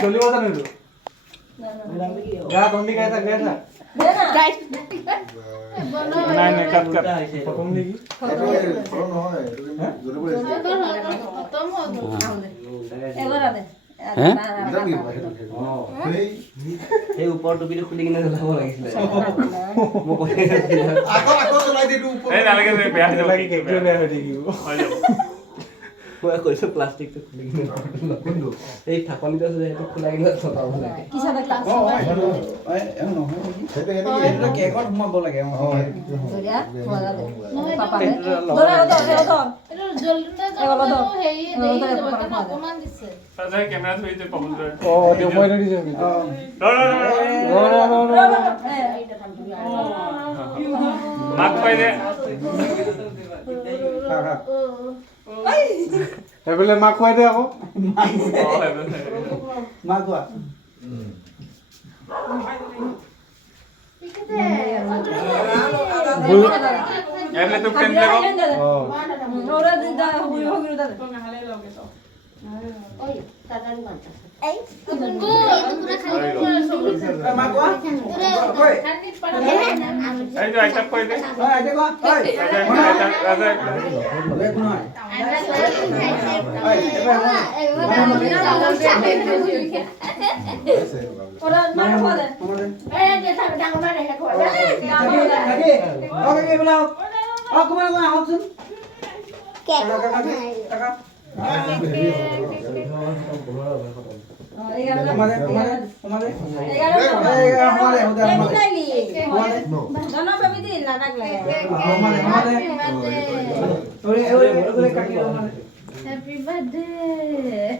জলদি বসা নেই গা তন্দি গায়তা গায়তা নাই নাই কাট কাট খতম নেকি খতম হয় জোরে বলে খতম হলো এবার আদে হ্যাঁ এই উপর টুপিটো খুলি কিনে জ্বলাব লাগিছিল মই কৈ আকৌ জ্বলাই দিটো উপৰ এই নালাগে বেয়া হৈ যাব কি বেয়া হৈ থাকিব হৈ যাব মই কৈছো প্লাষ্টিকটো খুলি কিনে কোনটো এই ঠাকনিটো আছে সেইটো খুলাই কিনে জ্বলাব লাগে কি সাদা ক্লাস এই নহয় সেইটো সেইটো কেকত ঘুমাব লাগে দৰিয়া খোৱা দে পাপা দৰা দৰা এটা জলদি যাব হেই দেই যাব কেন অপমান দিছে তাই ক্যামেরা থইতে পাবন দে ও দেও মই রেডি যাবি মাক পাই দে এবেলে মাক কই দে আকৌ মাক কোৱা এবেলে তো ফ্রেন্ড লাগো ওরা দিদা হই হই দাদা নাহালে লগে তো ওই দাদার বাচ্চা এই তো পুরো খালি মা কোয়া ওই এই যে আইটা কই দে ওই আইটা কো ওই রাজা ওই কোন হয় ওই ওরা মা কোয়া দে এই যে থাক ডাঙর না রেখে কোয়া দে ওকে বলাও ও কুমার কোন আউছুন কে টাকা Happy birthday.